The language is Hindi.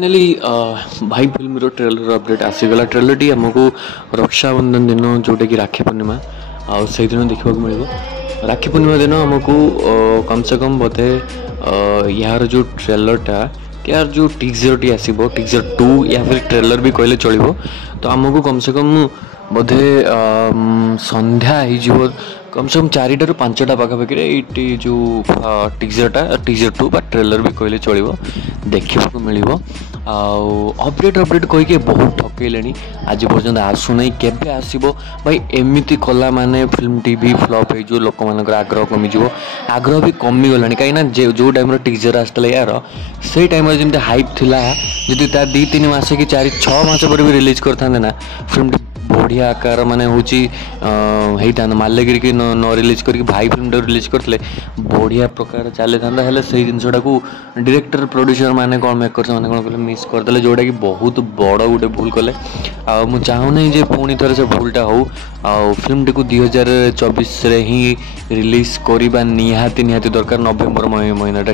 फाइनाली भाई फिल्म रो ट्रेलर अपडेट आसीगला। ट्रेलर टी आमको रक्षाबंधन दिन जोटा कि राखी पूर्णिमा से दिन देखा मिल। राखी पूर्णिमा दिन आमको कम से कम बोधे यार जो ट्रेलरटा यार जो टीजर टी आसो टीजर 2 या फिर ट्रेलर भी कहले चलो। तो आमको कम से कम बोधे संध्या हो कम से कम 4टा ରୁ 5ଟା पाखापाखि ये जो टीजरटा टीजर 2 बा ट्रेलर भी कहले चलो देखा मिल। अपडेट कहीकि बहुत ठकैले आज पर्यटन आसुना केवे आसो भाई एमती कला माने फिल्म टीवी फ्लॉप हो लोक मान आग्रह कमिज आग्रह भी कमिगला कहीं जो टाइम टीजर आसला यार से टाइम जमी हाइप थिला जी 2-3 मास कि 4-6 मास पर भी रिलीज करते ना फिल्म बढ़िया आकार माने होता मालेगिरी की न रिलीज करके भाई फिल्म रिलीज करते बढ़िया प्रकार चली था से जिनसा को डायरेक्टर प्रोड्यूसर माने कौन मेकर्स माने कौन कले मिस करदे जोटा कि बहुत बड़ गोटे भूल कले। मुझे चाहूना जे पुणी थर से भूलटा हो फिल्म टी को 2024 ही रिलीज करवा निहाती दरकार नवेम्बर महीनाटा।